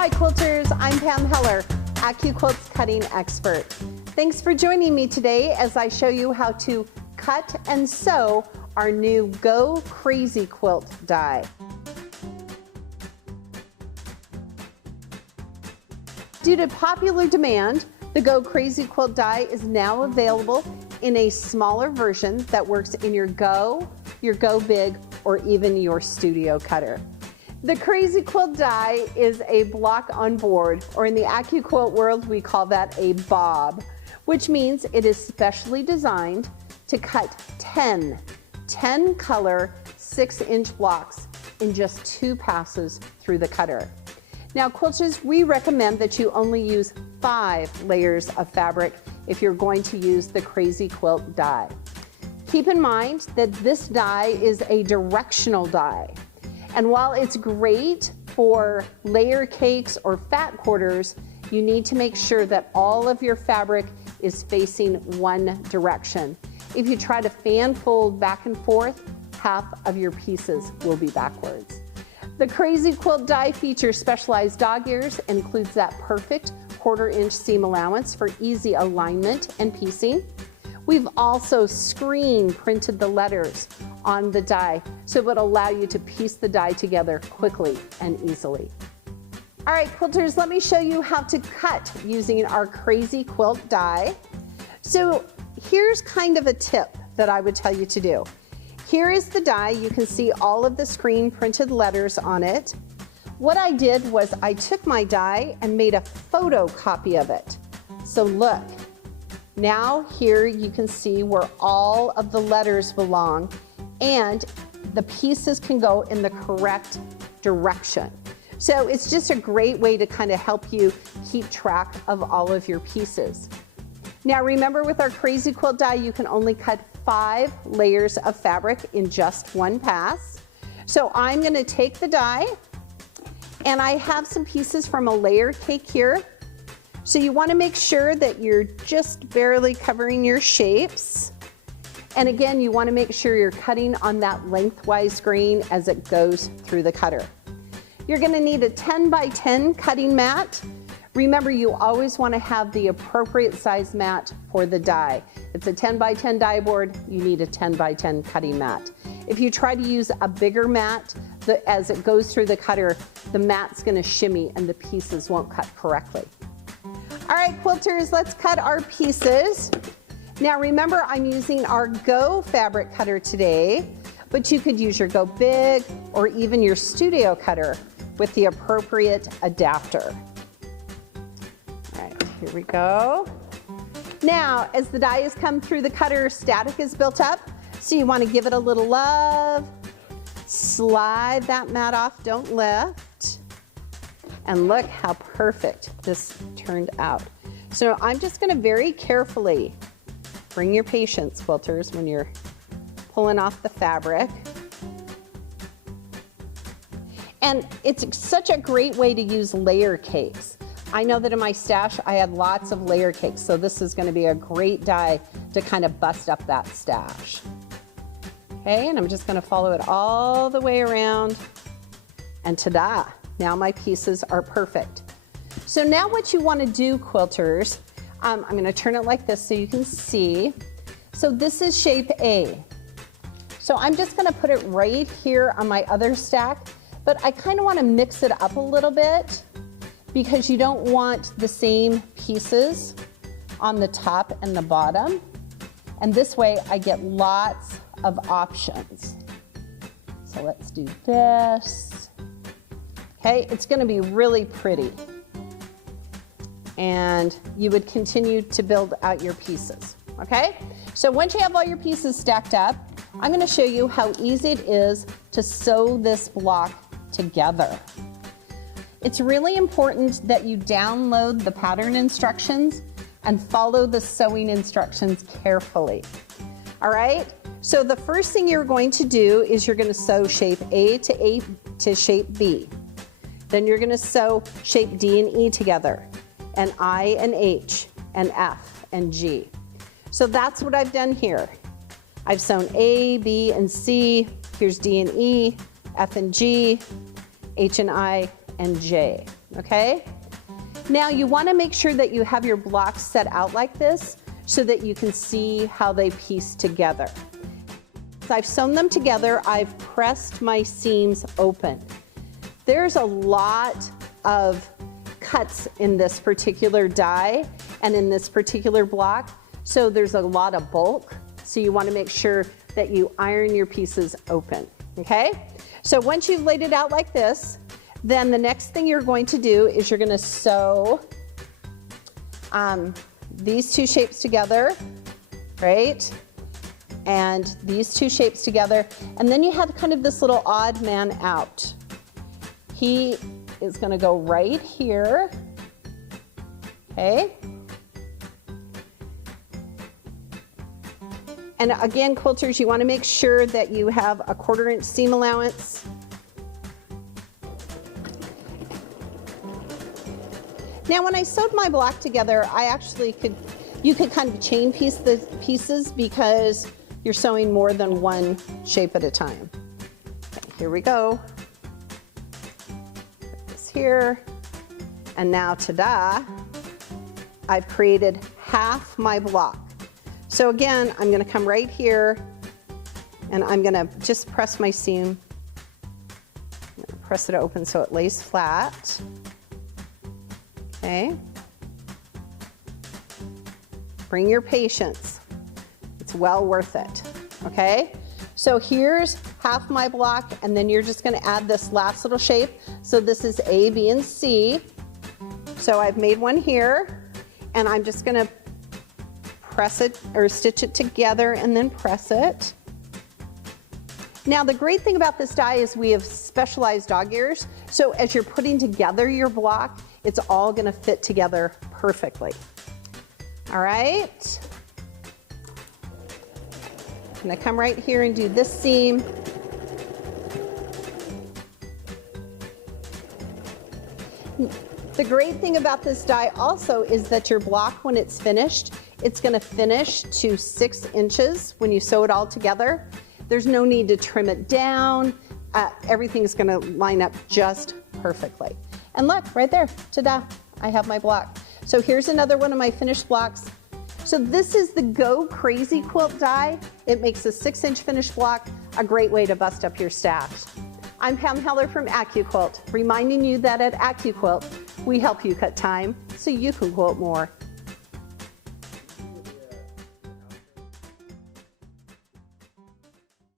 Hi Quilters, I'm Pam Heller, AccuQuilt's cutting expert. Thanks for joining me today as I show you how to cut and sew our new Go Crazy Quilt die. Due to popular demand, the Go Crazy Quilt die is now available in a smaller version that works in your Go Big, or even your studio cutter. The Crazy Quilt die is a block on board, or in the AccuQuilt world we call that a bob, which means it is specially designed to cut 10 color 6-inch blocks in just 2 passes through the cutter. Now quilters, we recommend that you only use 5 layers of fabric if you're going to use the Crazy Quilt die. Keep in mind that this die is a directional die. And while it's great for layer cakes or fat quarters, you need to make sure that all of your fabric is facing one direction. If you try to fan fold back and forth, half of your pieces will be backwards. The Crazy Quilt die features specialized dog ears and includes that perfect 1/4-inch seam allowance for easy alignment and piecing. We've also screen printed the letters on the die, so it would allow you to piece the die together quickly and easily. All right, quilters, let me show you how to cut using our Crazy Quilt die. So here's kind of a tip that I would tell you to do. Here is the die. You can see all of the screen printed letters on it. What I did was I took my die and made a photocopy of it. So look, now here you can see where all of the letters belong, and the pieces can go in the correct direction. So it's just a great way to kind of help you keep track of all of your pieces. Now remember, with our Crazy Quilt die, you can only cut 5 layers of fabric in just 1 pass. So I'm going to take the die, and I have some pieces from a layer cake here. So you want to make sure that you're just barely covering your shapes. And again, you want to make sure you're cutting on that lengthwise grain as it goes through the cutter. You're going to need a 10 by 10 cutting mat. Remember, you always want to have the appropriate size mat for the die. It's a 10 by 10 die board, you need a 10 by 10 cutting mat. If you try to use a bigger mat, as it goes through the cutter, the mat's going to shimmy and the pieces won't cut correctly. All right, quilters, let's cut our pieces. Now remember, I'm using our Go fabric cutter today, but you could use your Go Big or even your studio cutter with the appropriate adapter. All right, here we go. Now, as the die has come through the cutter, static is built up, so you want to give it a little love. Slide that mat off, don't lift. And look how perfect this turned out. So I'm just going to very carefully, bring your patience, quilters, when you're pulling off the fabric. And it's such a great way to use layer cakes. I know that in my stash I had lots of layer cakes, so this is going to be a great die to kind of bust up that stash. Okay, and I'm just going to follow it all the way around, and ta-da! Now my pieces are perfect. So now what you want to do, quilters, I'm going to turn it like this so you can see. So this is shape A. So I'm just going to put it right here on my other stack, but I kind of want to mix it up a little bit because you don't want the same pieces on the top and the bottom. And this way I get lots of options. So let's do this. Okay, it's going to be really pretty. And you would continue to build out your pieces. Okay, so once you have all your pieces stacked up, I'm going to show you how easy it is to sew this block together. It's really important that you download the pattern instructions and follow the sewing instructions carefully. All right, so the first thing you're going to do is you're going to sew shape A to shape B. Then you're going to sew shape D and E together, and I and H, and F and G. So that's what I've done here. I've sewn A, B, and C. Here's D and E, F and G, H and I, and J. okay? Now you want to make sure that you have your blocks set out like this so that you can see how they piece together. So I've sewn them together, I've pressed my seams open. There's a lot of cuts in this particular die and in this particular block, so there's a lot of bulk. So you want to make sure that you iron your pieces open, okay? So once you've laid it out like this, then the next thing you're going to do is you're going to sew these two shapes together, right? And these two shapes together. And then you have kind of this little odd man out. He is going to go right here, okay? And again, quilters, you want to make sure that you have a 1/4 inch seam allowance. Now, when I sewed my block together, you could kind of chain piece the pieces because you're sewing more than one shape at a time. Okay, here we go. Put this here. And now, ta-da, I've created half my block. So again, I'm going to come right here and I'm going to just press my seam. I'm going to press it open so it lays flat. Okay. Bring your patience. It's well worth it. Okay. So here's half my block, and then you're just going to add this last little shape. So this is A, B, and C. So I've made one here, and I'm just going to press it or stitch it together and then press it. Now the great thing about this die is we have specialized dog ears. So as you're putting together your block, it's all going to fit together perfectly. All right. I'm going to come right here and do this seam. The great thing about this die also is that your block, when it's finished, it's going to finish to 6 inches when you sew it all together. There's no need to trim it down. Everything's going to line up just perfectly. And look, right there, ta-da, I have my block. So here's another one of my finished blocks. So this is the Go Crazy Quilt die. It makes a 6-inch finished block, a great way to bust up your stash. I'm Pam Heller from AccuQuilt, reminding you that at AccuQuilt, we help you cut time so you can quilt more.